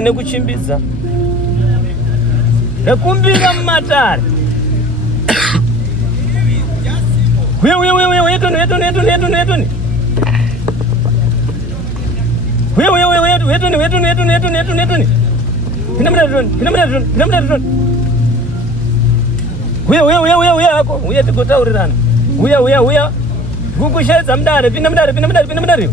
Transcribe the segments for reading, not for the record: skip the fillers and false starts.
nekuchimbidza nekumbira mumatare uya tikotaurirana uya kukushaidza mudare pinda mudare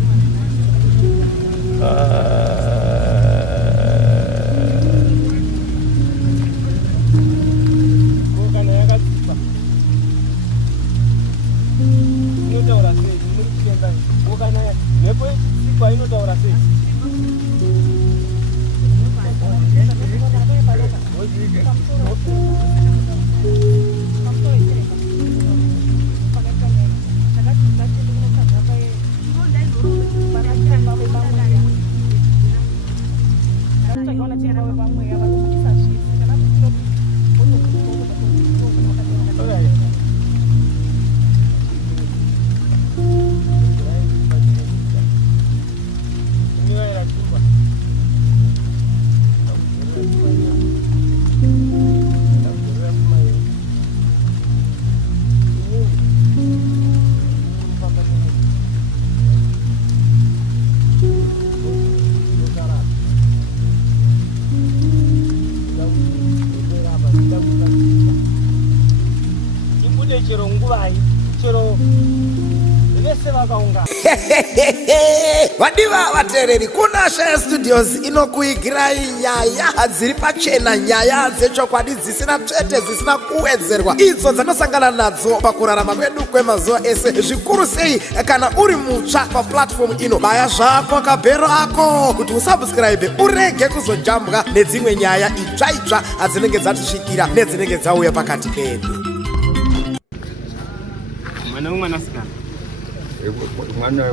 Vadiva vatereri kuna Shaya Studios inokuigirai nyaya dziri pachena, nyaya dzechokwadi dzisina tsvete dzisina kuwedzerwa, idzo dzanosangana nadzo pakurarama kwedu kwemazuva ese. Zvikuru sei kana uri mutsva paplatform ino, baya zvako kabhero ako kuti usubscribe urege kuzojambwa nedzimwe nyaya itsva dzinenge dzatisvikira nedzinenge dzauya pakati pedu.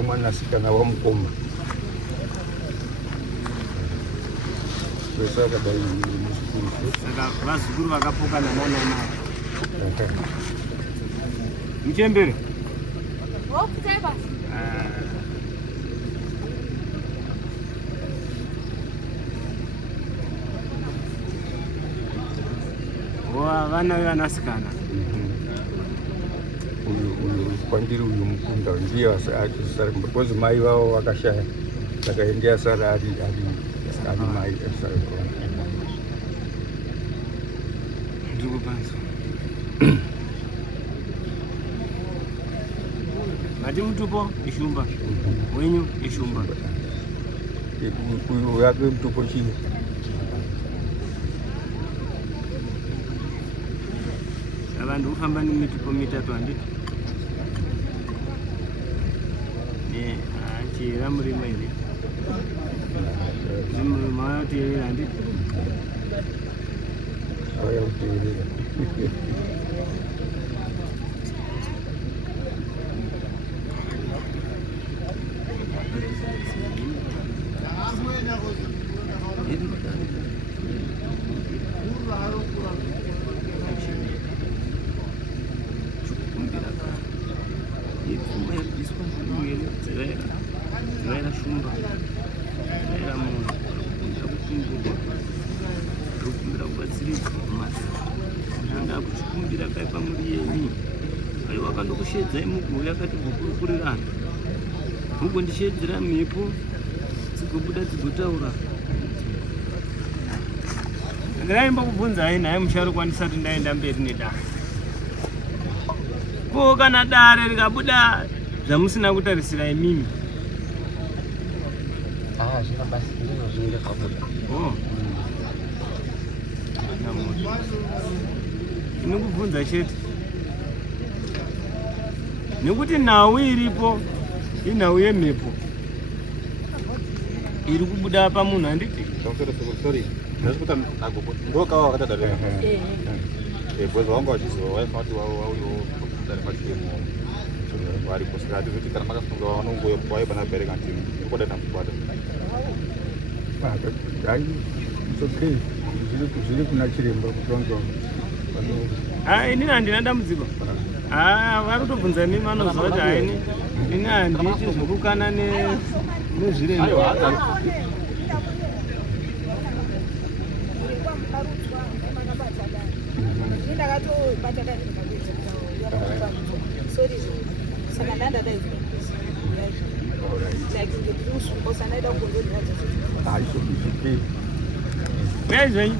Mwanasikana wa Mkoma. Saka vazukuru vakapoka namwana Mchembere. Vana vanasikana. Kwandiri uyu mukunda ndiye asari because mai vavo vakashaya saka ndiye asari ari mai asari ndikupanza mati mutupo ishumba wenyu ishumba uyu yake mutupo chini vantu kufamba nemitupo mitatu handiti chira murima iri murima wanoteerera handiti Zaira shumba zaira munhu ndakukumbirwa ndokumbira kubatsiridzwa ndanga kuchikumbira kai pamuri yenyu aiwa kandokushedzai mugouya akati kukurukurirana mugondishedzera mhepo dzigobuda dzigotaura ndiraimba kubvunzai naye musharukwa ndisati ndaenda mberi nedare ko kana dare rikabuda zvamusina kutarisira imimi inokubvunza chete nekuti nhau iripo inhau yemhepo iri kubuda pamunhu handiti ini handina dambudziko vari kutobvunza mimi vanoziva kuti haini ini handiti zvokukana nezvirembo Bezwe.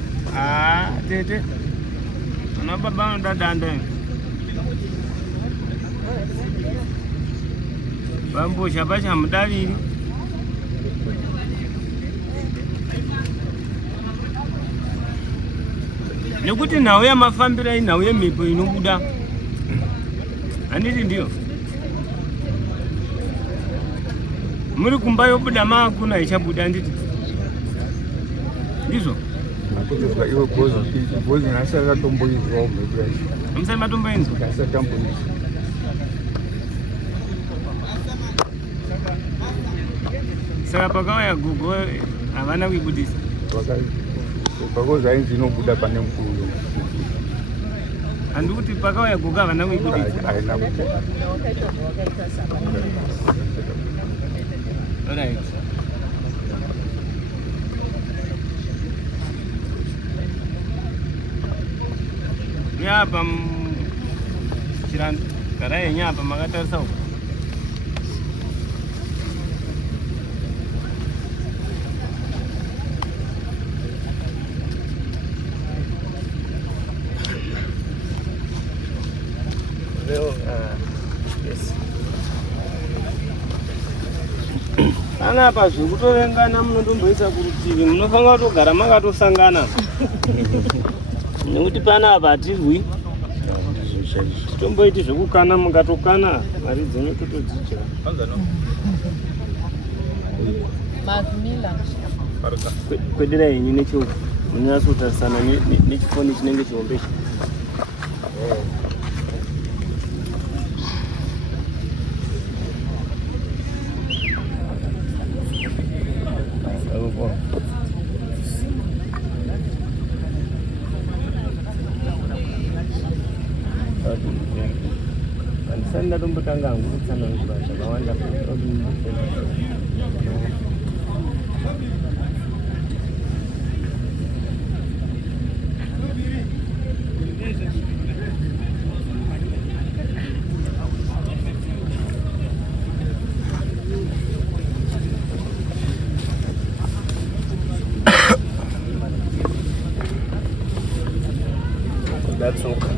Tete. Ana baba ndadanda. Bambusha basha mudaliri. Nekuti nawe amafambira inawe mipo inobuda. Anditi ndio. Muri kumba yobuda makuna ichabuda nditi. Ndizo. Nakuti iwe bozi nasaka tombo izwa umebya. Amsema matombo enzo. Nasaka tombo izwa. Saka pakawaya gugu avana kuibudisa. Pakoza enzi inobuda pane mkulu. Andikuti pakawaya gugu avana kuibudisa. Aina kuti. Alright. Nyapa chiran karaya nyapa makatarisa uko. Yes. Ana apa zvekutorengana munondomboisa kurutivi munofanira kutogara makatosangana. Nekuti pana apa hatirwi. Titomboiti zvekukana mukatokana mari dzenyu totodzichira. Kwedera yenyu necho munyatsotarisana nechifoni chinenge chihombechi. Sanda tombotanga hangu kutsanangura zvakawanda. That's okay.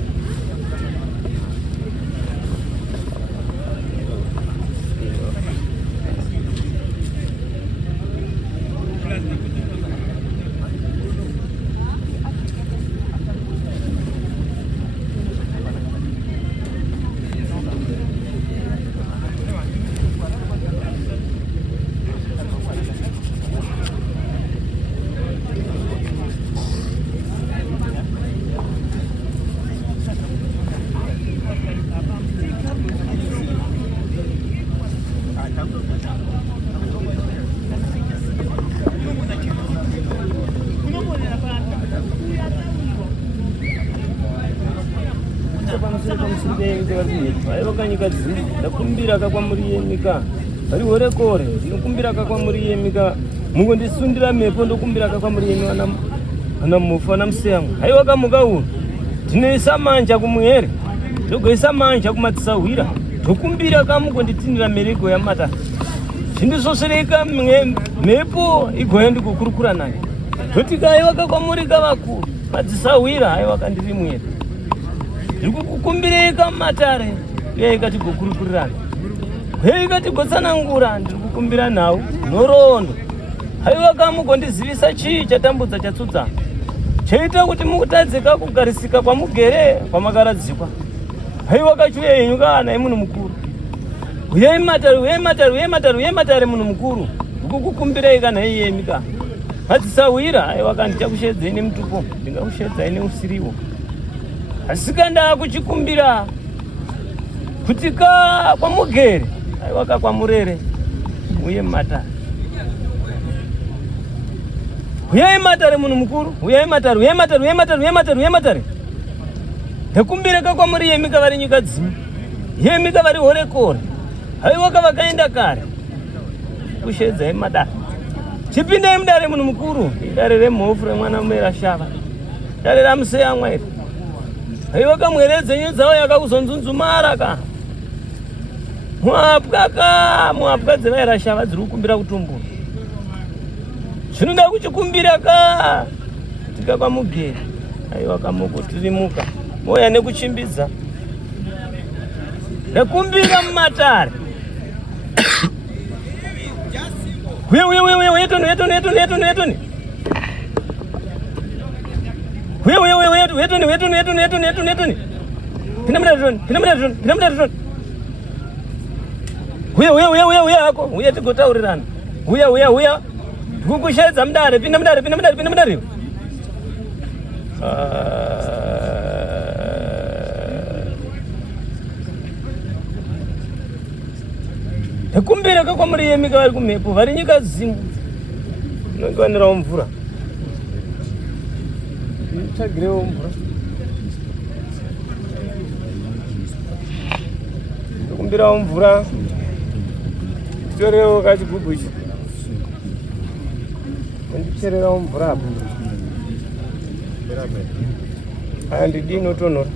Vakanyika dziri ndakumbira kakwamuri yenyika vari horekore ndinokumbira kakwamuri yenyika mungondisundira mepo ndokumbira kakwamuri yenyu ana mufu ana museyangu haiwa kamuka uno tinoisa manja kumuhere togoisa manja kumatisahwira ndokumbira kamugonditinira merego yamata zvindisosereka mepo igoya ndikukurukura nayo ndotika haiwa kakwamuri kavakuru madzisahwira haiwa kandiri muhere ndikukukumbirei kamatare yaikati gokurukurirana yaikati gotsanangura ndiri kukumbira nhau nhorondo haiwa kamugondizivisa chii chatambudza chatsudzana chaita kuti mukutadzika kugarisika kwamugere kwamakaradzikwa haiwa kachuya yenyu kana yemunhu mukuru uyai matare munhu mukuru ndikukukumbirei kana iyemika madzisahwira haiwa kandichakushedzei nemutupo ndingakushedzai neusiriwo asika ndakuchikumbira kuti kwamugere haiwa kakwamurere uye matare uyai matare munhu mukuru uyai matare ndakumbira kakwamuri yemika vari nyika dzimwe yemika vari horekore haiwa kavakaenda kare kushedzai madare chipindai mudare munhu mukuru idare remhofu remwana mumera shava dare ramuseyamwa iri Haiwa kamweredze nyenzao yakakuzonzunzumara ka. Mwapwa dzevaira shava dziri kukumbira kutumbura. Zvinoda kuchikumbira ka. Tika kwamugeri. Haiwa kamukutirimuka. Moya nekuchimbidza. Nekumbira mumatare. Huye yetoni. Wetoni. Pinamira drone. Huya hako. Huya tigotaurirana. Huya. Kukushaidza mudare. Pinda mudare. Kumbira kwamuri yemika vari kumhepo vari nyika zimu nondiwanirawo mvura tsvagirewo mvura ndokumbirawo mvura titorewo kachigubhu ichi ndichererawo mvura apo handidi inotonhora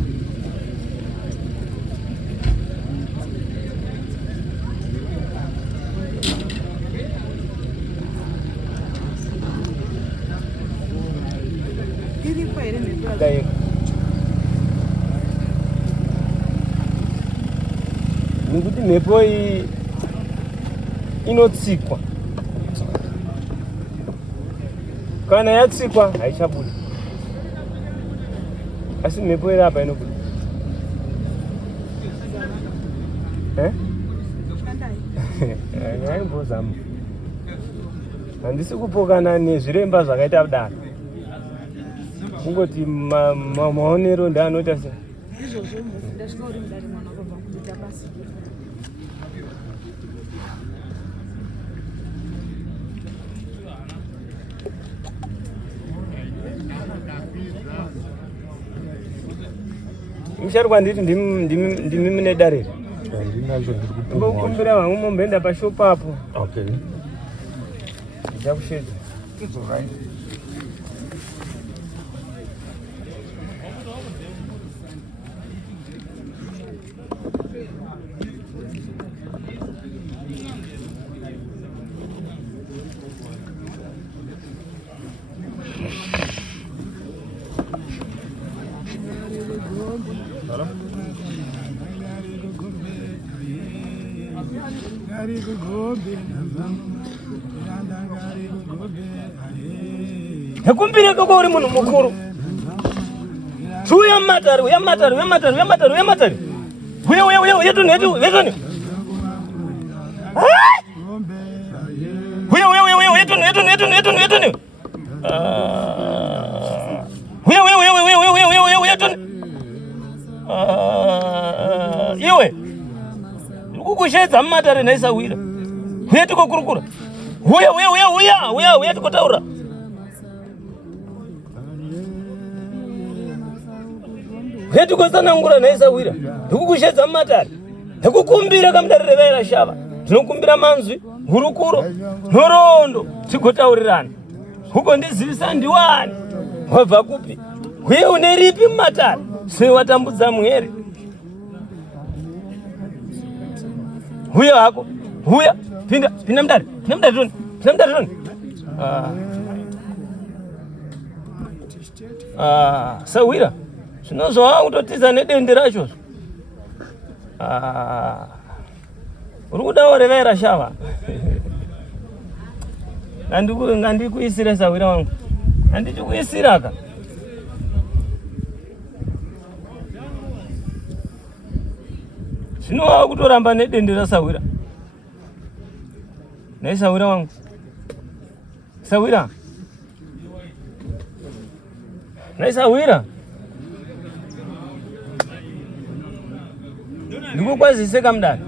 nekuti mhepo iyi inotsikwa, kana yatsikwa haichabudi, asi mhepo iri apa inobuda. Nyaimbozama handisi kupokana nezviremba zvakaita kudaro, kungoti maonero ndaanoita sei. Musharukwa nditi ndimi mune dare ngokumbira vamwe momboenda pashopu apo. Okay. Ndichakushedza. It's all right. Nekumbira kako uri munhu mukuru. Uya matari. Uya yetoni. Yetoni. Iwe. Kukushedza mumatare naisawira. Uya tikokurukura. Uya tikotaura. Hetikotsanangura naisawira. Ndikukushedza mumatare. Ndikukumbira kamudarire vaira shava. Ndinokumbira manzwi, hurukuro, nhorondo, tigotaurirana. Huko ndizivisa ndiwani. Wabva kupi? Uye une ripi mumatare? Sei watambudza muhere? Huya hako. Huya. Pinda mudare drone. Sawira. Zvinozva kutotiza nedende racho. Uri kudawo revaira shava. Ngandikuisire sawira wangu. Handichikuisira ka. Zvinowa kutoramba nedende rasawira. Naisawira wangu. Sawira. Naisawira. Ndikukwazise kamudare.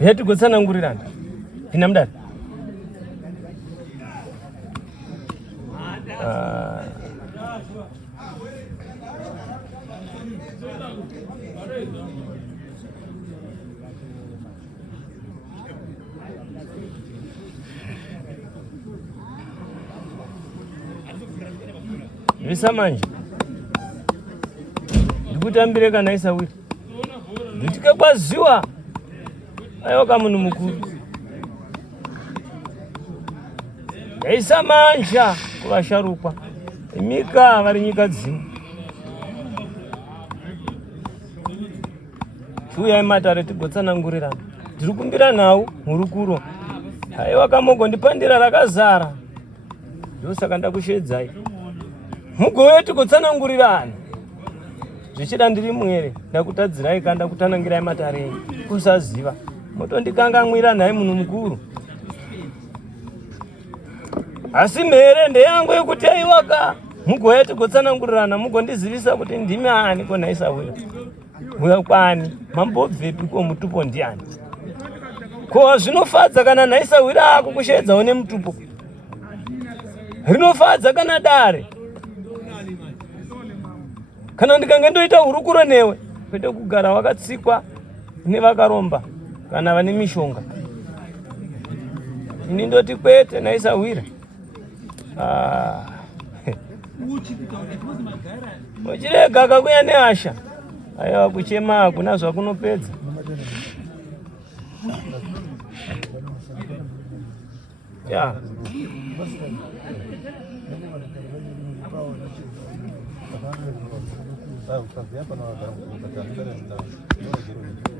Hetigotsanangurirana. Pinda mudare. Visamanje ndikutambire kana isawira nditikakwaziwa ayoka munhu mukuru yaisamanja kuvasharukwa imika vari nyika dzimwe chiuyai Matare tigotsanangurirana ndiri kumbira nhau murukuro aiwa kamogondipandira rakazara ndosaka ndakushedzai mugove tigotsanangurirana zvichida ndiri mwere ndakutadzirai kanda kutanangirai Matare kusaziva motondikangamwira nhai munhu mukuru asi mhere ndeyangu yekuti aiwaka mugove tigotsanangurirana mugondizivisa kuti ndimi ani konhaisawira muya kwani mambobvepiko mutupo ndiani ko zvinofadza kana nhaisawira ako kushedzawo nemutupo rinofadza kana dare kana ndikange ndoita hurukuro newe kwete kugara wakatsikwa nevakaromba kana vane mishonga ini ndoti kwete nhaisawira uchirega kakuya nehasha aiwa kuchema hakuna zvakunopedza ya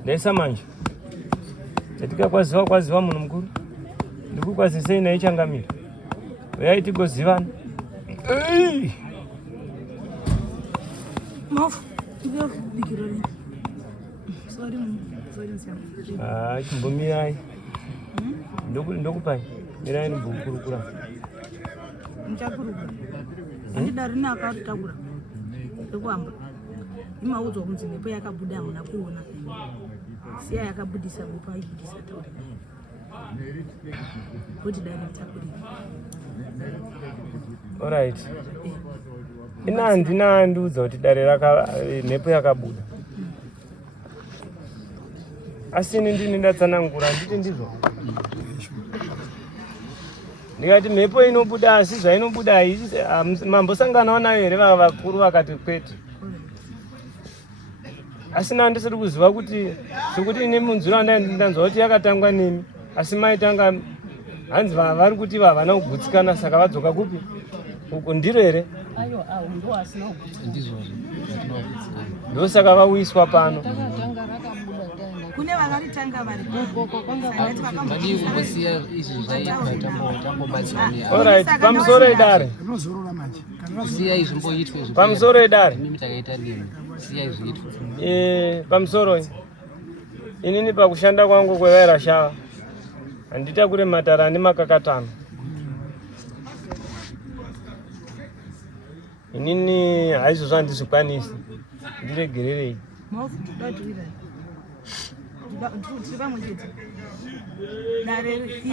ndaisamanje chatikakwaziwa munhu mukuru ndikukwazisei naichangamira uyai tigozivana chimbomirai ndokupai mirai nimbokurukura andidarina akatitakura ndikuhamba imaudzwa kunzi mhepo yakabuda hamuna kuona siya yakabudisa mhepo aibudisa tauri kuti dai nditakurira alright ina handina andiudza kuti dare mhepo yakabuda asi ini ndini ndatsanangura nditi ndizvo ndikati mhepo inobuda asi zvainobuda mambosanganawo nayo here vava vakuru vakati kwete asina handisiri kuziva kuti sekuti ine munzuro andanzwa kuti yakatangwa nemi asi maitanga hanzi vari kuti havana kugutsikana saka vadzoka kupi uku ndiro here ndosaka vauyiswa pano kune vakaritanga alright pamusoro edare pamusoro edare pamusoro inini pakushanda kwangu kwevaira shava handitakure Matare ane makakatano inini haizvozvo handizvikwanisi ndiregererei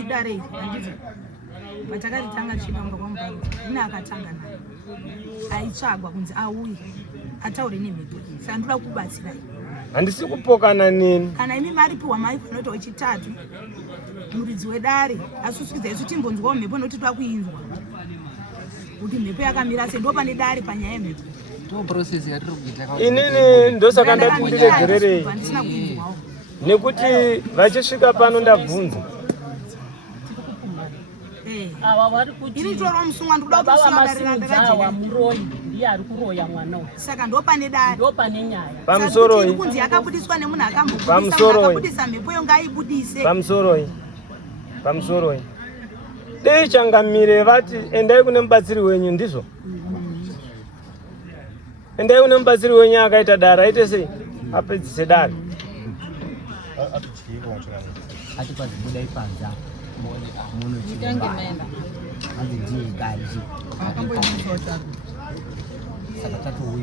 dare handizo matakaritanga chibamba kwamubaro ine akatanga nayo aitsvagwa kunzi auye ataure nemhepo saka ndoda kubatsirai handisi kupokana nini kana imi maripiwa maifanoita wechitatu muridzi wedare asusukidza isu timbonzwawo mhepo nokuti toda kuinzwa kuti mhepo yakamira sei ndo pane dare panyaya yemhepo inini ndosaka ndati ndiregererei handisina kuinzwawo nekuti vachisvika pano ndabvunza ini torwa musunga ndikuda kutosungadarira muroyi ndiye ari kuroya mwana uyu saka ndo pane dare ndo pane nyaya pamusoroyi kunzi yakabudiswa nemunhu akambobudisa mhepo yo ngaibudise pamusoroyi dei changamire vati endai kune mubatsiri wenyu ndizvo endai kune mubatsiri wenyu akaita dare aite sei apedzise dare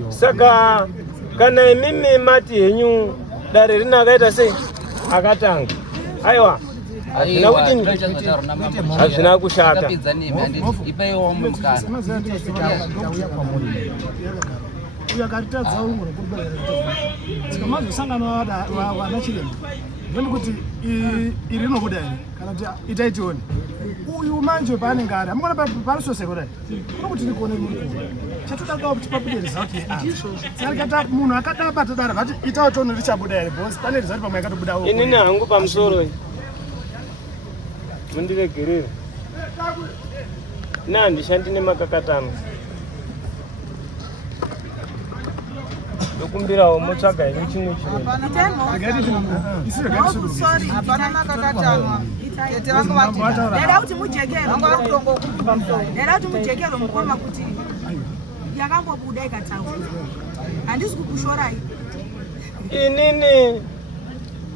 saka kana imimi mati henyu dare rino akaita sei akatanga aiwa hazvina kushata uyakaritadza urungu rekuruberera saka mazosangana wana chiremba ndoni kuti iri rinobuda here kana kuti itaitione uyu manje paanenge ari amukona parisoseko dai kuno kuti ndikuone chatodakawo kuti pabude result yeasakata munhu akadabata dara vati itawo tono richabuda here bhosi pane result pamwe yakatobudawo inini hangu pamusoro mundiregerere handishandi nemakakatano ndokumbirawo motsvaga henyu chimwe ndada kuti mujekero mukoma kuti yakambobuda ikataura handisi kukushorai inini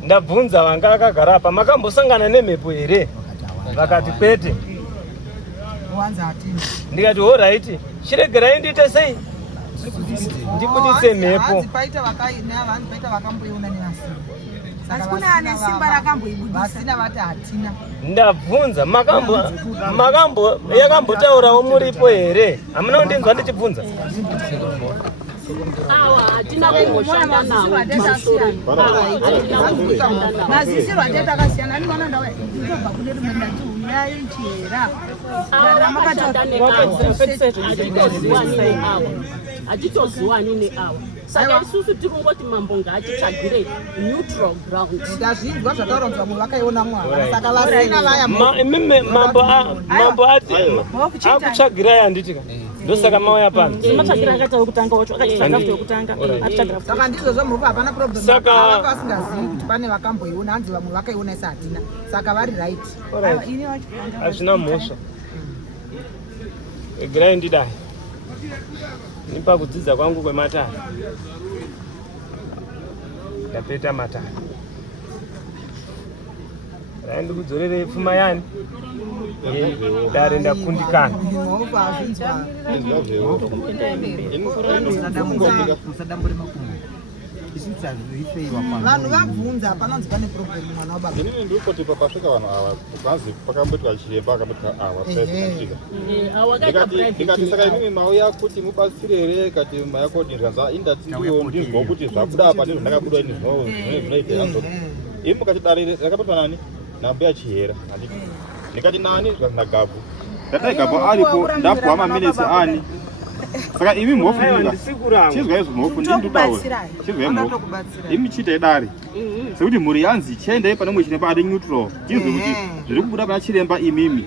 ndabvunza vanga vakagara apa makambosangana nemhepo here vakati kwete ndikati oraiti chiregerai ndiite sei ndibudise mhepo asi kuna ane simba rakamboibudisa vati hatina ndabvunza makambo yakambotaurawo muripo here hamuna kundinzwa ndichibvunza mazisiro atete akasiyana andinoona ndawe ndobva kune rimwe ndati uyai chihera hatitoziwani neawa saka isusu tiri kungoti mambo ngaatitsvagire neutral ground ndazvinzwa zvatauraudzwa munhu vakaiona mwava saka vasina vaya mambo akutsvagirai handitika ndosaka mauya pano matsvagira akaita wekutanga wacho akachitsvaga futi wekutanga saka ndizvozvo muri hapana problem vanga vasingazivi kuti pane vakamboiona hanzi vamwe vakaiona isi hatina saka vari right hazvina mhosva egirai ndidai nipakudzidza kwangu kwematare ndapeta matare rai ndikudzorerei pfuma yani dare ndakundikana vanhu vabvunza panonzi pane problem mwana wababa inini ndikoti papasvika vanhu ava kwanzi pakamboitwa chiremba akabotika ndikati saka imimi mauya kuti mubatsire here kati mayakodinzvanza indatsindiwo ndinzwawo kuti zvabuda apa ndizvo ndakabuda ndinzwawo zvine zvinoita anzoti imi mukati dare rakabatwa nani nambuya chihera ndikati nani zvazinagabhu ndatai gabhu aripo ndabhuwa maminitsi ani saka imi mhofunika chizwa izvo mhofu ndindudawe chizwa mhofu imi chiitai dare sekuti mhuri yanzi chiendai pane mwe chiremba ade neutral chizwe kuti zviri kubuda pana chiremba imimi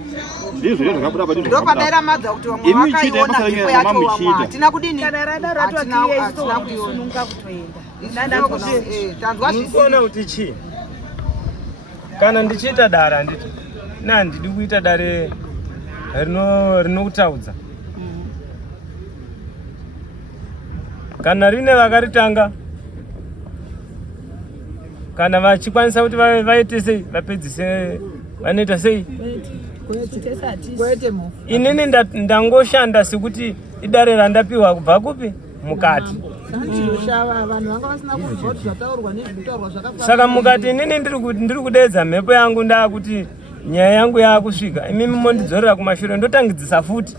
ndizvo zviro zvakabuda pa ndizvo ndopadaira madza kuti vamwe vakaiona mhepo yacho vamwe hatina kudini hatina kuisununga kutoenda ndikuona kuti chii kana ndichiita dare handiti handidi kuita dare rinokutaudza kana rine vakaritanga kana vachikwanisa kuti vaite sei vapedzise vanoita sei inini ndangoshanda sekuti idare randapiwa kubva kupi mukati saka mukati inini ndiri kudedza mhepo yangu ndaakuti nyaya yangu yaakusvika imimi mondidzorera kumashure ndotangidzisa futi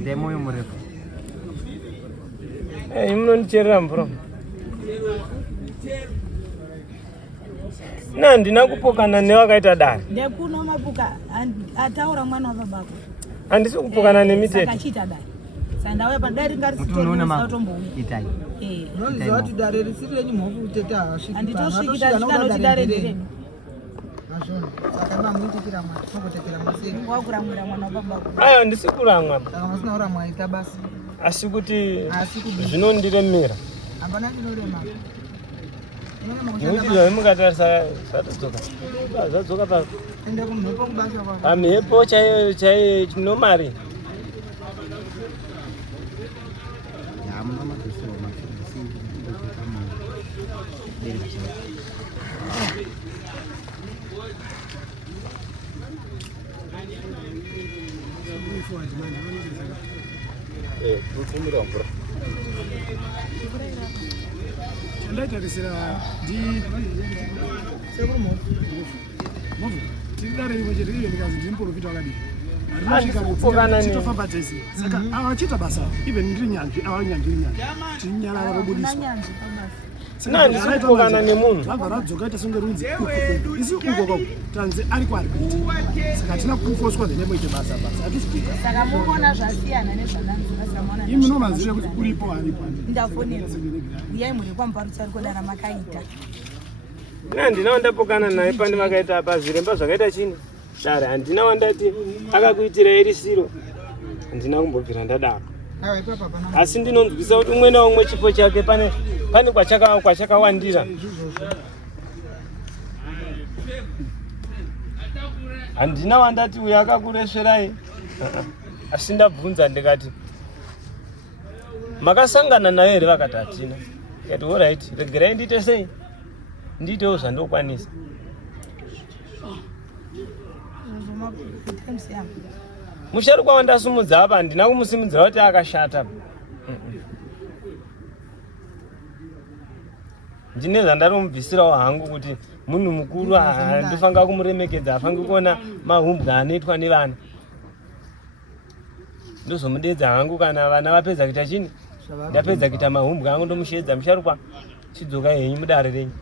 ndemoyo murefu munondicherera mvura handina kupokana nevakaita dare ndekuno mapuka ataura mwana wababako handisi kupokana nemitete akachiita dare sandauya padare ringarisitombouya nonziva kuti dare risiri renyu mhofu kutete handitosvikitaanoti dare ndireni azvona saka mamuitikira mwana nogotekera masei wakuramwira mwana wababako aiwa ndisi kuramwa saka masina kuramwaita basi asi kuti zvinondiremera hapana chinorema nokuti zvai mukatarisa zvatodzoka zvadzoka ende kumhepo kubasa kwako pamhepo chaiyo chinomari ndaitarisira tidarei chete iyo ndikazi ndimprofita wakadii chitofamba tese saka avachita basa even ndiri nyanzvi avanyanzvi tinyara robudiswa ndisipokana nemunhu zvabva radzoka ita songe runzi isi uko kwako tanzi ari kwari kuita saka hatina kufoswa zvenemoite basa hatisipika saka muona zvasiyana nezvananzivasamaona imi nomazive kuti uripo haripo ndafonera uyai muri kwambarutsa ari kodara makaita handina wandapokana naye pane vakaita pazviremba zvakaita chini dare handina wandati akakuitira irisiro handina kumbobvira ndadaro asi ndinonzwisa kuti umwe naumwe chipo chake pane kwachakawandira handina wandati uyo akakuresverai asi ndabvunza ndikati makasangana naye here vakati hatina ikati oright regerai ndiite sei ndiitewo zvandokwanisa musharukwa wandasumudza apa handina kumusimudzira kuti akashata ndine zvandaromubvisirawo hangu kuti munhu mukuru handifanga kumuremekedza hafangi kuona mahumbwa anoitwa nevana ndozomudedza hangu kana vana vapedza kuita chini ndapedza kuita mahumbwa angu ndomushedza musharukwa chidzoka henyu mudare renyu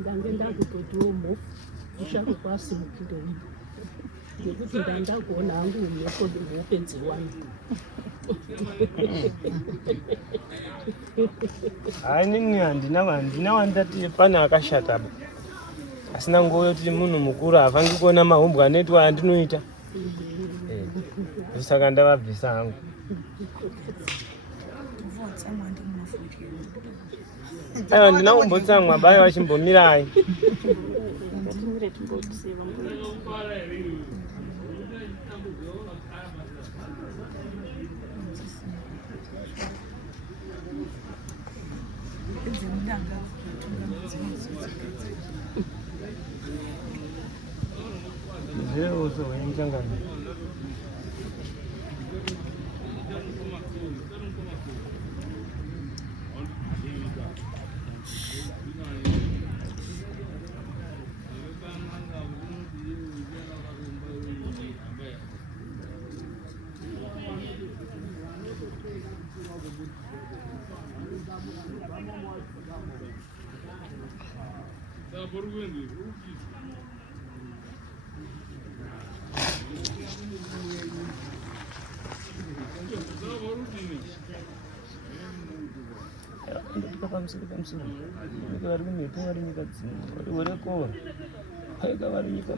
ndange ndakutotiwomo usharukwa asimukirei ngekuti ndandagona hangu nekodohopenziwani hai nini handina wandati pane akashata asina ngoyo kuti munhu mukuru hafangi kuona mahumbwa anoitwa andinoita saka ndavabvisa hangu aiwa ndina kumbotsamwa bai vachimbomirai zveoso waimchangana pamusoro nyika vari kumhepo vari nyika dzimwe vari werekova haika vari nyika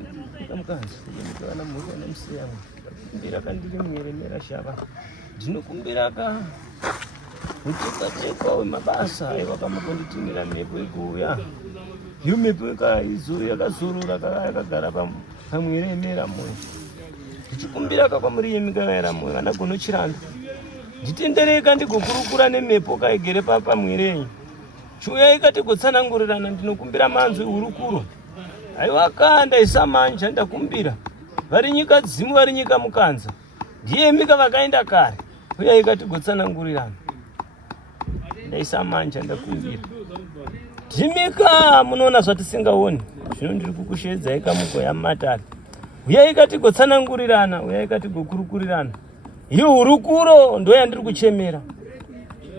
mukanzi nyika vana mhuri vana musiyamwe kumbira kandiri mweremera shava ndinokumbira mutekwa wemabasa aiwa kamakonditimira mhepo ikuuya iyo mhepo yakazorora yakagara pamweremera moyo ndichikumbira kwamuri yemikanaera moyo vanagona chiranda nditendereka ndigokurukura nemhepo kaigere pamwerenyu chiuya ikati kutsanangurirana ndinokumbira manzwi urukuro aiwa ndaisa ndakumbira vari nyika dzimwe vari nyika mukanza ndiye mika vakaenda kare uya ikati kutsanangurirana ndaisa manja ndakumbira ndimika munoona zvatisingaoni zvino ndiri kukushedza ikamugoya mumatare uya ikati kutsanangurirana uya ikati kukurukurirana iyo hurukuro ndo yandiri kuchemera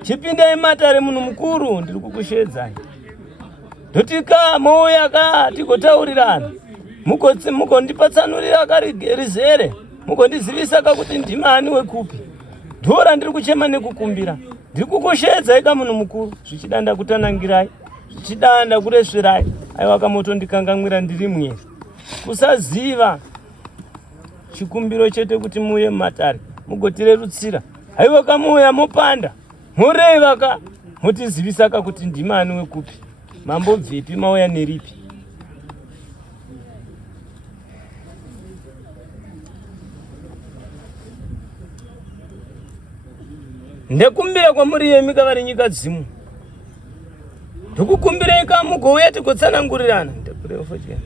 chipindai matare munhu mukuru ndiri kukushedzai ndotika mouya tigotaurirana mugondipatsanurira karizere mugondizivisa kakuti ndimani wekupi ndora ndiri kuchema nekukumbira ndiri kukushedzai kamunhu mukuru zvichida ndakutanangirai zvichidanda kuresverai. Aiwa kamotondikangamwira ndiri mwere. Kusaziva chikumbiro chete kuti muye mumatare mugotirerutsira. Aiwa kamuya mopanda moreva ka motizivisa ka kuti ndimani wekupi, mambobvepi, mauya neripi. Ndekumbira kwamuri yemi kavari nyika dzimu. Ndikukumbirei kamugouya tigotsanangurirana. Ndekurefoje.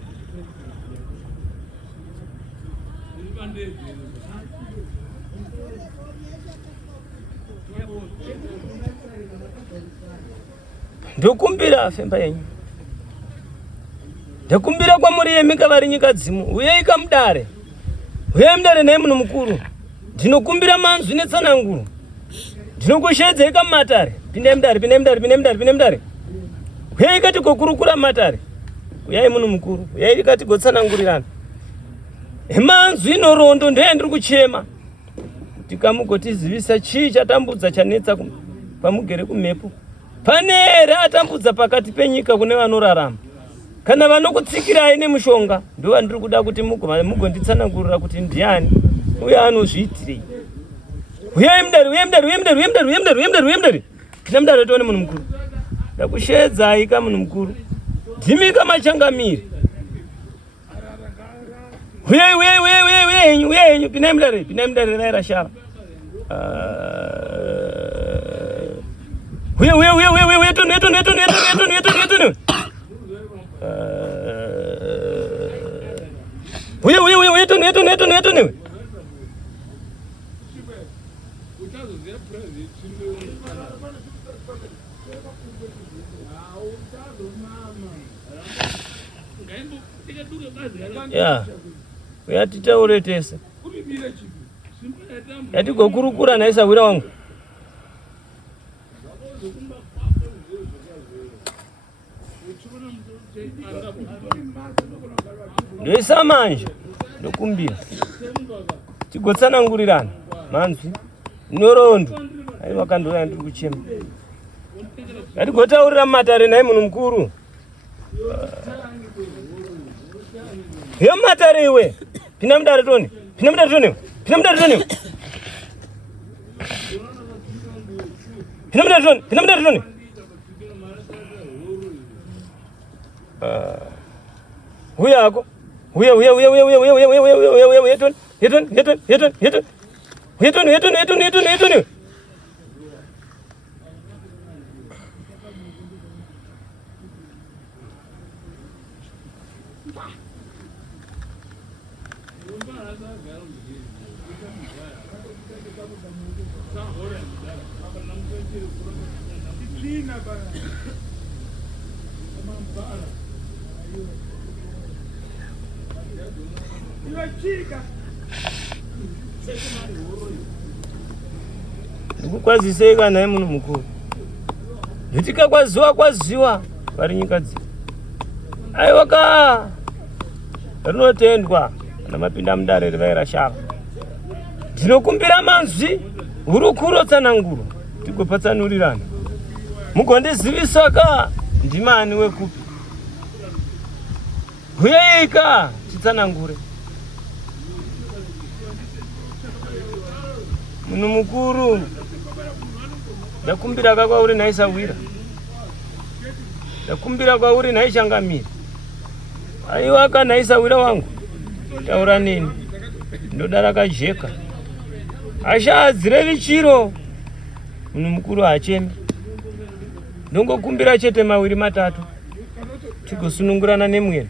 Ndokumbira femba yenyu. Ndekumbira kwamuri yemi kavari nyika dzimu. Uyei kamudare. Uyei mudare naye munhu mukuru. Ndinokumbira manzwi netsananguro. Ndinokushedza ikamatare. Pindai mudare, pindai mudare, pindai mudare, pindai mudare. Uyai kati kokurukura matare. Uyai munhu mukuru. Uyai kati gotsanangurirana. Manzwi norondo ndiye ndiri kuchema. Tikamugotizivisa chii chatambudza chanetsa pamugere kumhepo. Pane here atambudza pakati penyika kune vanorarama. Kana vanokutsikirai nemushonga ndiwo ndiri kuda kuti mugonditsanangurira kuti ndiani uye anozviitirei. Uyai mudare, uyai mudare, uyai mudare, uyai mudare, uyai mudare, uyai mudare, uyai mudare. Tina mudare tione munhu mukuru. Ndakushedzai ka munhu mukuru. Ndimika machangamiri. Uyai, uyai, uyai, uyai, uyai, uyai, pinai mudare, pinai mudare rairashara. Uyai, uyai, uyai, uyai, uyai, tone, tone, tone, tone, tone, tone. Uyai, uyai, uyai, uyai, tone, tone, tone, tone. Ya, uyatitaure tese. Yatigokurukura naisa wira wangu. Ndoisa manje, ndokumbira. Tigotsanangurirana, manzwi, norondo. Aiwa kandoya ndiri kuchema. Yatigotaurira mumatare naye munhu mukuru. Matare iwe. Pina mudare tone. Pina mudare tone. Pina mudare tone. Pina mudare tone. Pina mudare tone. Huyako. Huya tone. Tone. Ndikukwazisei naye munhu mukuru. Nditika kwaziwa vari nyika dzi. Aiwa ka rinotendwa kana mapinda mudare rivairashara. Ndinokumbira manzwi hurukuro tsananguro tigopatsanurirana. Mugondizivisa ka ndimani wekupi. Uyai ka titsanangure. Munhu mukuru. Ndakumbira ka kwauri naisa wira. Ndakumbira kwauri naishangamira. Aiwa ka naisa wira wangu. Taura nini? Ndodara kajeka. Ashadzire vichiro. Munhu mukuru hachemi. Ndongokumbira chete mawiri matatu. Tigosunungurana nemwere.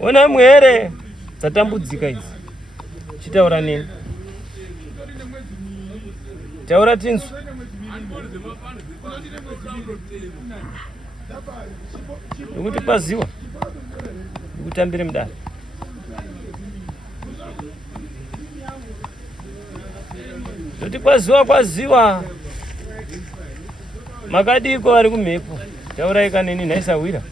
Ona mwere dzatambudzika idzi. Chitaura nini? Taura tinzwi. Ndikuti paziwa. Ndikutambire mudare. Ndoti kwaziwa. Makadiko vari kumhepo. Taurai kanini naisa wira.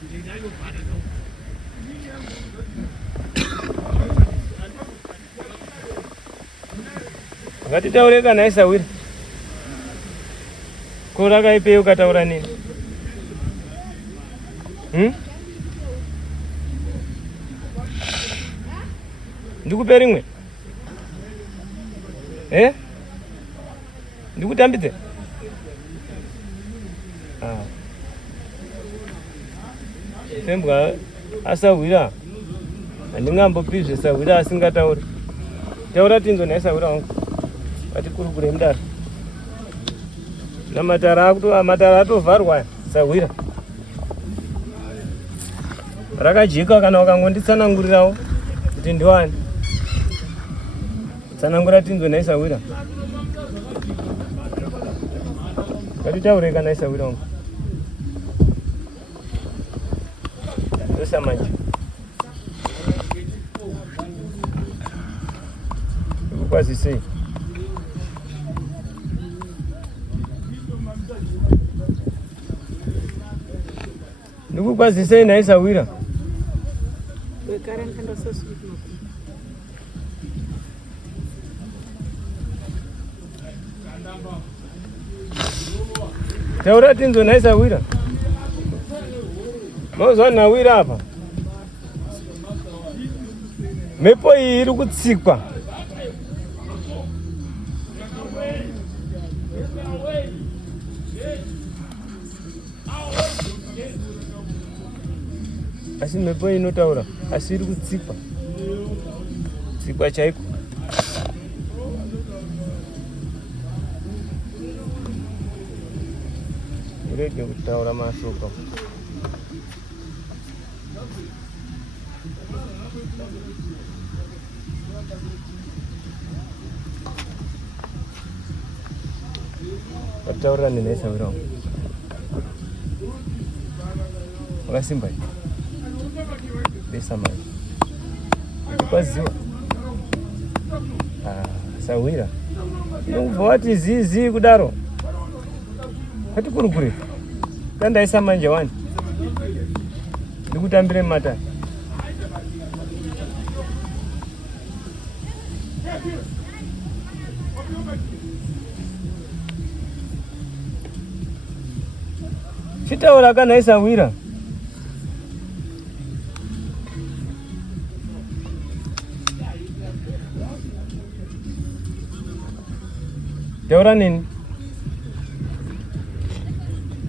Ngatitaure kana naisa wira. Kora kaipei ukataura nini? Ndikupe rimwe ndikutambidze fembwa asawira handingambopizve sawira asingatauri taura tinzo naye sawira wangu atikurukure mudaro namatara atovharwa sawira rakajika kana wakangonditsanangurirawo kuti ndiwani tsanangura tinzo naye sawira katitaure kana isawira wangu samanje kwazisei ndikukwazisei naisawira taura tinzo naisawira mauzwa nawira apa mhepo iyi iri kutsikwa asi mhepo iyi inotaura asi iri kutsikwa tsikwa chaiko urege kutaura mashoko wataura nenaisawira wakasimba besamai kwaziwa sawira inobva wati zizi kudaro katikurukure kandaisa manje wani ndikutambire mumatani chitaura kanhaisawira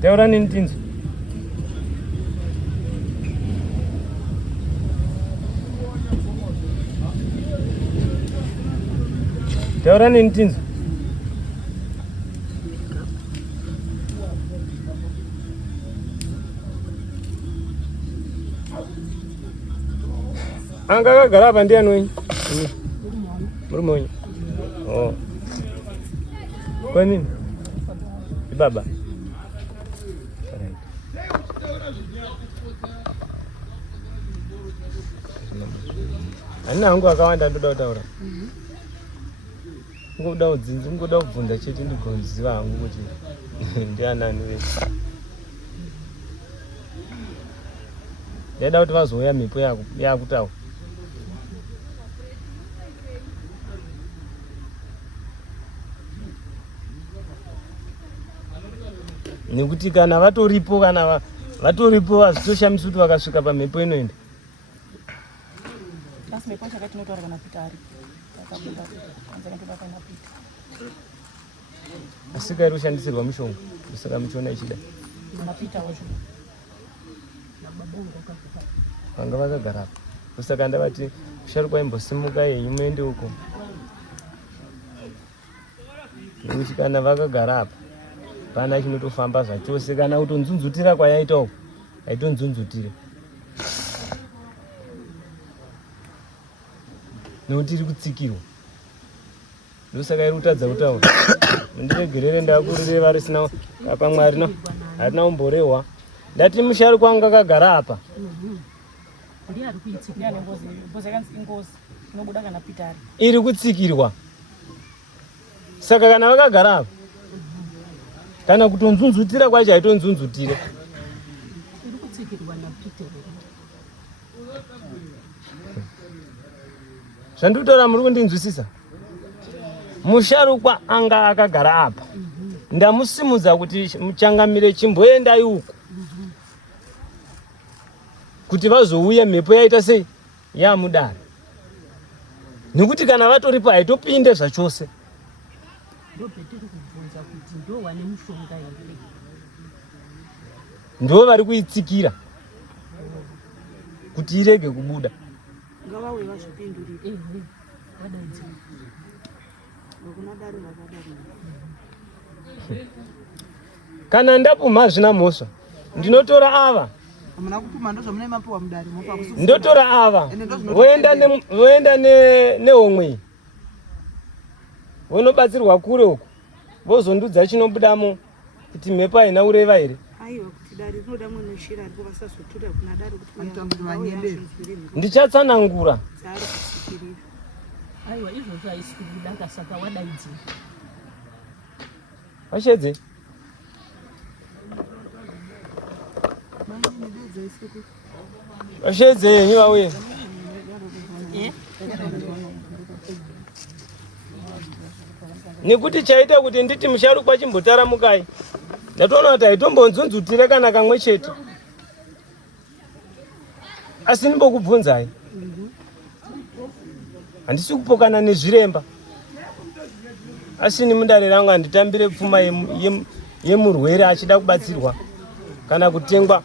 taura nini tinzo taura nini tinzo anga akagara apa ndiani wenyu murume wenyu kwanini ibaba handina hangu akawanda ndoda kutaura ngoda udzinzi ngoda kubvunza chete ndigoziva hangu kuti ndianani wese ndaida kuti vazouya mhepo yakutaura nekuti kana vatoripo hazvitoshamisi kuti vakasvika pamhepo inoenda asi kairi kushandisirwa mishonga kusaka michona ichida vanga vakagara apa kusaka ndavati kusharukwa imbosimuka yenyu muende uko nekuti kana vakagara apa pana chinotofamba zvachose kana kutonzunzutira kwayaita uko aitonzunzutire nekuti iri kutsikirwa ndosaka iri kutadza kutaura ndiregerere ndakurireva risina kapamwe harina umborehwa ndati musharukwa anga akagara apa iri kutsikirwa saka kana vakagara apa kana kutonzunzutira kwacho haitonzunzutire zvandikutaura muri kundinzwisisa musharukwa anga akagara apa ndamusimudza kuti muchangamire chimboendai uko kuti vazouya mhepo yaita sei yamudare, nekuti kana vatoripo haitopinde zvachose. Ndopetiri kubvunza kuti ndo wane mushonga here, ndo vari kuitsikira kuti irege kubuda. ngavauye vazvipindurire vadaidzira nokuna dare vakadari. Kana ndapuma hazvina mhosva, ndinotora ava, hamuna kupuma ndozvamune mapiwa mudare mofa kusuka. ndotora ava voenda nehomwe vonobatsirwa kure uko, vozondudza chinobudamo kuti mhepo haina ureva here. Aiwa kuti dare rinoda mwana shira ariko vasazotura kuna dare kuti Vanotambira vanyemberi. Ndichatsanangura. dzaari kusikirira. aiwa izvozvo haisi kubuda, saka wadaidzira. Vashedze vashedze yenyu vauye. Nekuti chaita kuti nditi musharukwa chimbotaramukai, ndatoona kuti haitombonzunzutire kana kamwe chete. Asi ndimbokubvunzai, handisi kupokana nezviremba, asi ni mudare rangu handitambire pfuma yemurwere achida kubatsirwa kana kutengwa.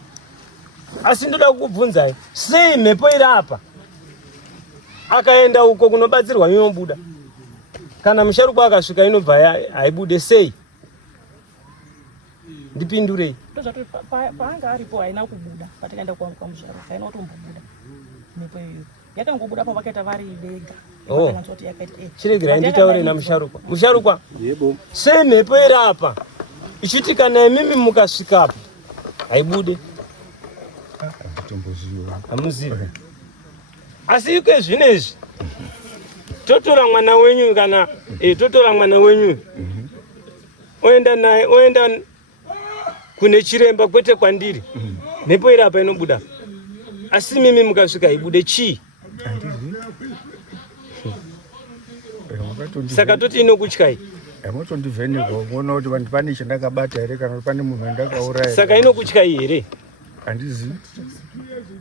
Asi ndoda kukubvunzai, sei mhepo iri apa akaenda uko kunobatsirwa inobuda, kana musharukwa akasvika inobva haibude sei? Ndipindurei. Ndozvati paanga aripo haina kubuda, patikaenda kwamusharukwa haina kutombobuda mhepo iyoyo, yakangobuda pavakaita vari vega. Chiregerai nditaure namusharukwa. Musharukwa, sei mhepo iri apa ichiti kana imimi mukasvikapo haibude? Hamuzivi. Asi ike zvinezvi totora mwana wenyu kana totora mwana wenyu oenda naye, oenda kune chiremba kwete kwandiri, mhepo iri apa inobuda, asi mimi mukasvika ibude chii? Saka toti inokutyai. Yamotondivhenekwa kuona kuti pane chandakabata here kana kuti pane munhu andakauraya. Saka inokutyai here? Handizivi,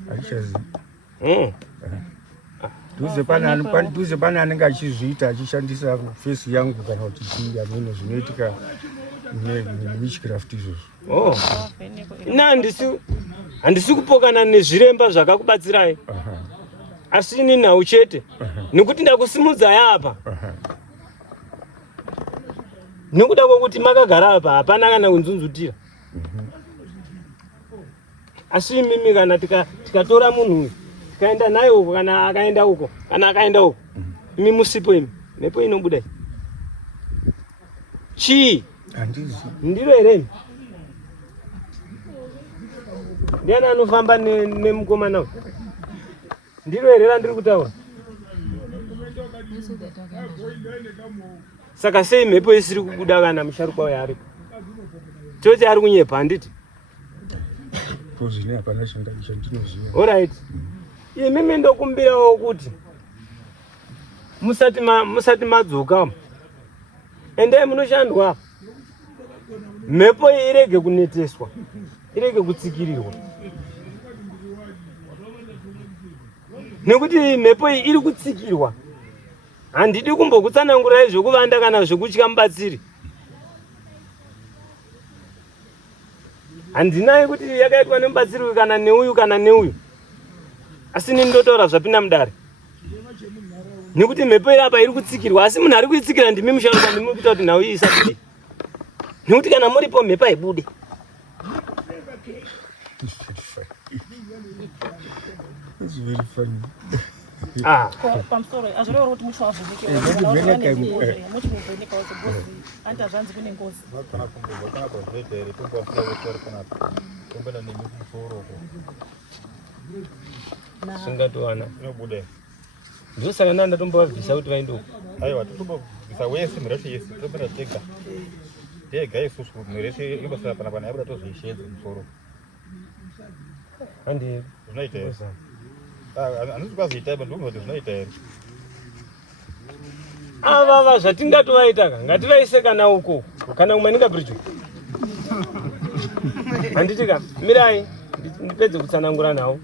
haichazivi. Dhuze pane anenge achizviita achishandisa fesi yangu kana kuti amene zvinoitika witchcraft izvozvo. Handisi kupokana nezviremba zvakakubatsirai, asi ini nhau chete, nekuti ndakusimudzai apa, nekuda kwokuti makagara apa hapana kana kunzunzutira. Asi imimi kana tikatora munhu uyu tikaenda naye uko, kana akaenda uko, kana akaenda uko, imi musipo imi, mhepo inobuda chii? Ndiro here? Ndiani anofamba nemukomana uyu? Ndiro here randiri kutaura? Saka sei mhepo isiri kubuda kana musharukwa uyu aripo? Chose ari kunyepa handiti? Alright. Imimi ndokumbirawo kuti musati madzoka endai munoshandwa, mhepo irege kuneteswa, irege kutsikirirwa, nekuti mhepo iyi iri kutsikirwa. Handidi kumbokutsanangurai zvekuvanda kana zvekutya mubatsiri. Handinai kuti yakaitwa nemubatsiri kana neuyu kana neuyu, asi nini ndotaura zvapinda mudare, nekuti mhepo iri apa iri kutsikirwa, asi munhu ari kuitsikira ndimi musharukwa, ndimi kuita kuti nhau iyi isabude, nekuti kana muripo mhepo haibude. It's very funny. Pamusoro azvirevo kuti muchavhunike muchimuvheneka wose anta zvanzi kune ngozi. Kana kumbobva zvete here tombafuna kutori kana tombenda nemi kumusoro ko. Singatowana. Inobuda. Ndosaka ndatombovabvisa kuti vaende uko. Aiwa totombobvisa wese miracho yese tombenda tega. Tega isusu miracho imbosara pana yabuda tozvishedza kumusoro. Handi zvinoita here. Handisi kwaziita ipa ndikuti zvinoita here. Ava zvatingatovaitaka ngativaise kana uko kana kumanika bridge. Handitika mirai ndipedze kutsanangura nawo.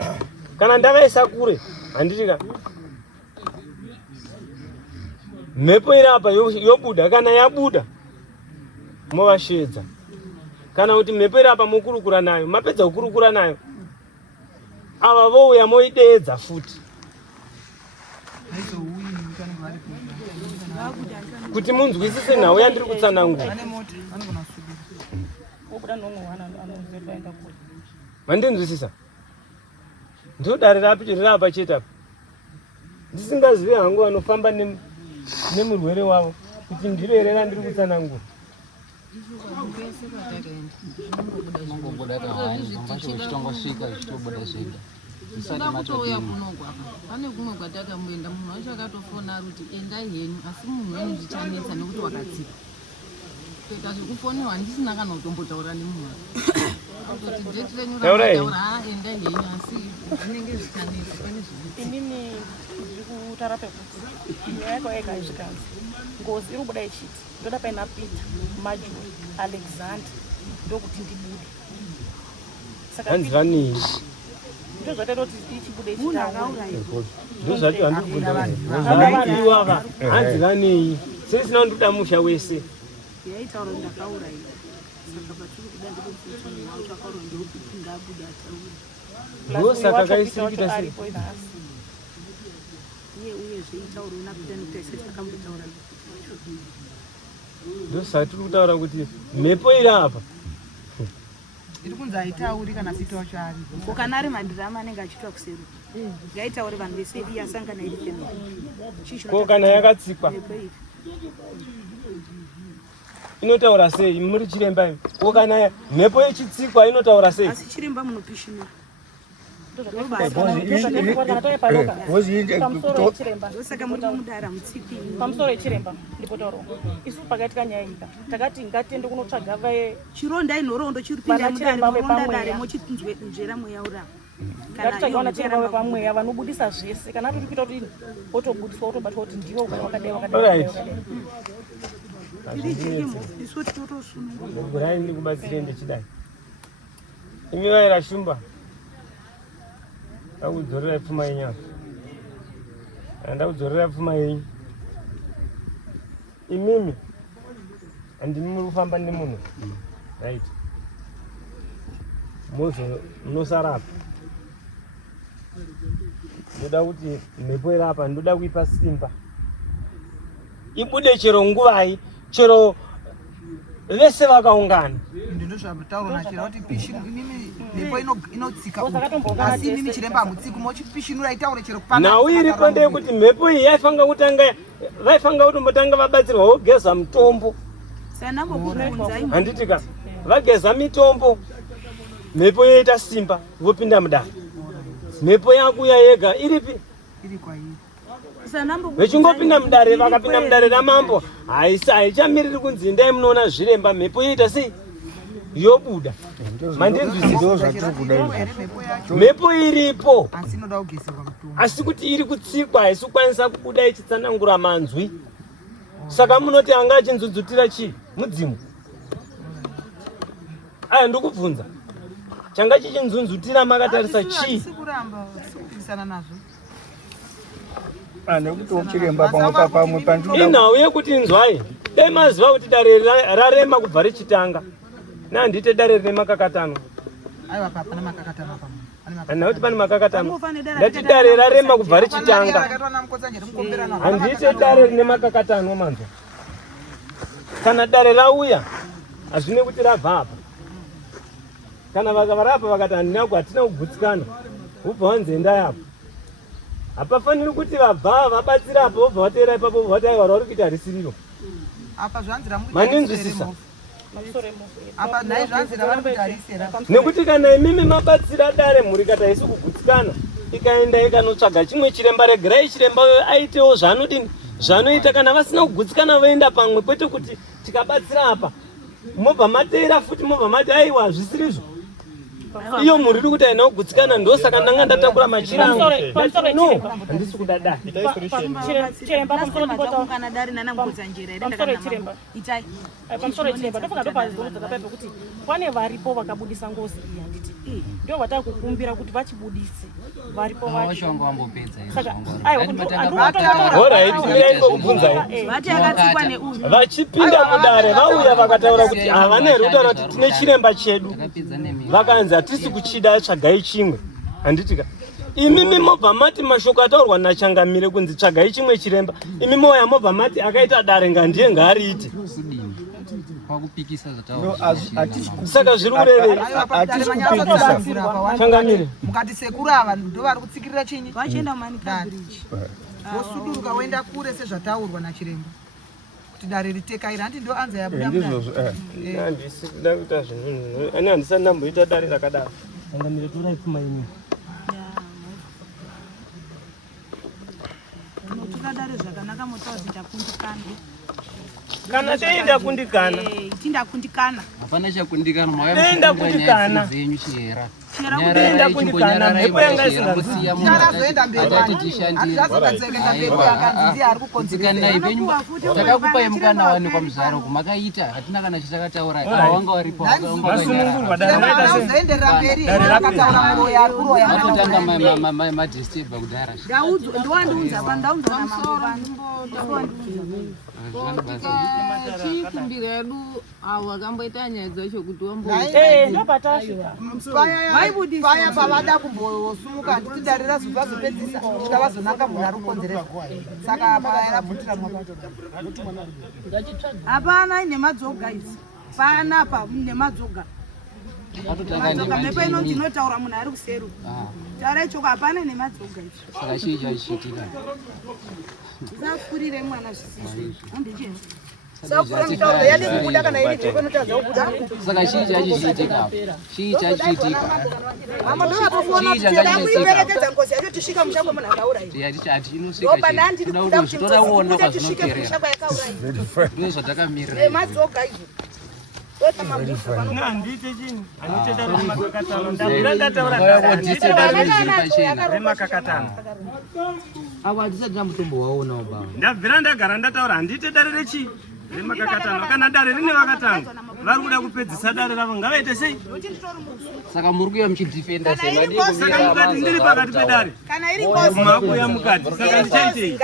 kana ndakaisa kure handitika mhepo iri apa yobuda, kana yabuda movashedza, kana kuti mhepo iri apa mukurukura nayo, mapedza kukurukura nayo ava vouya moideedza futi kuti munzwisise nhau yandiri kutsanangura. Mandinzwisisa? Ndodare rapi riri apa chete apa. Ndisingazivi hangu vanofamba nemurwere wavo kuti ndiro here randiri kutsanangura. Kutouya kunogwa pane kumwe kwatakamboenda munhu wacho akatofona kuti endai henyu, asi munhu wenyu zvichanetsa nekuti wakatsika. Kuita zvekufonewa handisina kana kutombotaura nemunhu kuti date renyu rakataura endai henyu, asi zvinenge zvichanetsa. Pane inini ndiri kutaura pekuti nyaya yako yega izvikanzi ngozi iri kubuda ichiti ndoda paina Peter, Marjorie, Alexander ndokuti ndibude. Saka hanziranii ndozvataita kuti ichibude ichitaura ndozvati handikubvunza hanziranei serisina kundoda musha wese yaitaura ndakaura iyo saka patiri kuda ndikuti munhu wacho akaura ndeukuti ngabude ataura ndosaka kaisirikita sei uye zveitaura una kuda nekuti takambotaura ndosaka tiri kutaura kuti mhepo iri apa iri kunzi haitauri kana Pita wacho aripo. Kana ari madhirama anenge achiitwa kuseri ngaitaure vanhu vese yasangana iri family ko kana yakatsikwa inotaura sei? Muri chiremba ko kana mhepo yechitsikwa inotaura sei? asi chiremba munopishimira saka muri kumudara mutsipi pamusoro yechiremba ndipotauro isu pakaitika nyaya ika takati ngatiende kunotsvaga chironda inhoroondo chiripinda mudare mochitinzvera mweya ura ngatitsvagawana chiremba wepamweya vanobudisa zvese kana tiri kuita kuti wotobudiswa wotobatwa kuti ndiwe ukana wakadai isu totosununguka gurai ndikubatsire ndechidai imi vaira shumba ndakudzorera pfuma yenyu ndakudzorera pfuma yenyu imimi handimi muri kufamba nemunhu right munosarapa ndoda kuti mhepo iri apa ndoda kuipa simba ibude chero nguvai, chero vese vakaungana ndinozvataura nachira kuti mimi mhepo inotsika asi mimi chiremba hamutsiki mochipishinura itaure chero kupana nhau iripo ndeyekuti mhepo iyi yaifanga kutanga vaifanga kutombotanga vabatsirwa vogeza mutombo handitika vageza mitombo mhepo yoita simba vopinda mudare mhepo yakuya yega iripi vechingopinda mudare vakapinda mudare ramambo haichamiriri kunzi ndai munoona zviremba mhepo yoita sei yobuda mandinzwisisa mhepo iripo asi kuti iri kutsikwa haisi kukwanisa kubuda ichitsanangura manzwi saka munoti anga achinzudzutira chii mudzimu aya ndikubvunza changa chichinzunzutira makatarisa chii inhau yekuti nzwai dai maziva kuti dare rarema kubva richitanga nandite dare rine makakatano hanauti pane makakatano ndati dare rarema kubva richitanga handite dare rine makakatano manzwa kana dare rauya hazvine kuti rabva apa kana vakavarapa vakati handinaku hatina kugutsikana vobva vanzenda yapo hapafaniri kuti vabva vabatsira apo vobva vateera ipapo vobva vati aiwa rauri kuita harisiriro mandinzwisisa nekuti kana imimi mabatsira dare mhuri kati haisi kugutsikana ikaenda ikanotsvaga chimwe chiremba regerai chiremba aitewo zvaanodini zvanoita kana vasina kugutsikana voenda pamwe kwete kuti tikabatsira apa mobva mateera futi mobva mati aiwa hazvisirizvo iyo muri iri kuti haina kugutsikana ndosaka ndanga ndatakura machirano handisi kuda dare pamusoro yechiremba ndofunga ndopazokudza pekuti pane varipo vakabudisa ngozi iyi handiti ndio vatakukumbira kuti vachibudise varipo washonga wambopedza vati akatsikwa neuyu vachipinda mudare vauya vakataura kuti havane rutaura kuti tine chiremba chedu vakanzi hatisi kuchida tsvagai chimwe handitika imi mimobva mati mashoko ataurwa nachangamire kunzi tsvagai chimwe chiremba imi moya mobva mati akaita dare ngandiye ngaariite kwakupikisa saka zviri kurevei changamire mukati sekuru ava ndo vari kutsikirira chinyi vachienda mumanikabridge vosuduruka voenda kure sezvataurwa nachiremba kuti dare ritekaira handi ndo anza handisi kuda kuita zvinhu ani handisati ndamboita dare rakadaro changamire torai pfuma imi tikadare zvakanaka motaudzi ndakundikana kana teinda kundikana tindakundikana hapana chakundikana teinda kundikana zenyu chihera teinda kundikana mhepo yanga isingazoenda mberi atizazogadzekeza mberi yakanzi ndiye ari kukonzekana ipenyu takakupai mukana wani kwa muzaro kumakaita hatina kana chitakataura wanga waripo masunungurwa dare mberi akataura muroya ari kuroya atotanga madisteba kudara ndowandiunza pandaunza namambo chikumbiro yedu avo akamboita nyaya dzacho kuti paya pavada kumbosumuka handiti dare razopedzisa kusvika vazonanga munhu ari kukonzeresa saka pairabvutira hapana nemadzoga idzi panapa nemadzoga mhepo inonzi inotaura munhu ari kuseru taura ichoko hapana nemadzoga idzi saka chii chachiitika zafurire mwana zvisizvo handichii saka chii chachiitika chii chachiitika todaona kwazvinokerera ndo zvatakamira handite chinhu handite dare remakakatano ndabvira ndataura remakakatano avo handisati ndamutombo waona baba ndabvira ndagara ndataura handite dare rechii remakakatano kana dare rine vakatanga vari kuda kupedzisa dare ravo ngavaite sei saka muri kuya muchidhifenda saka mukati ndiri pakati pedare makuya mukati saka ndichaitei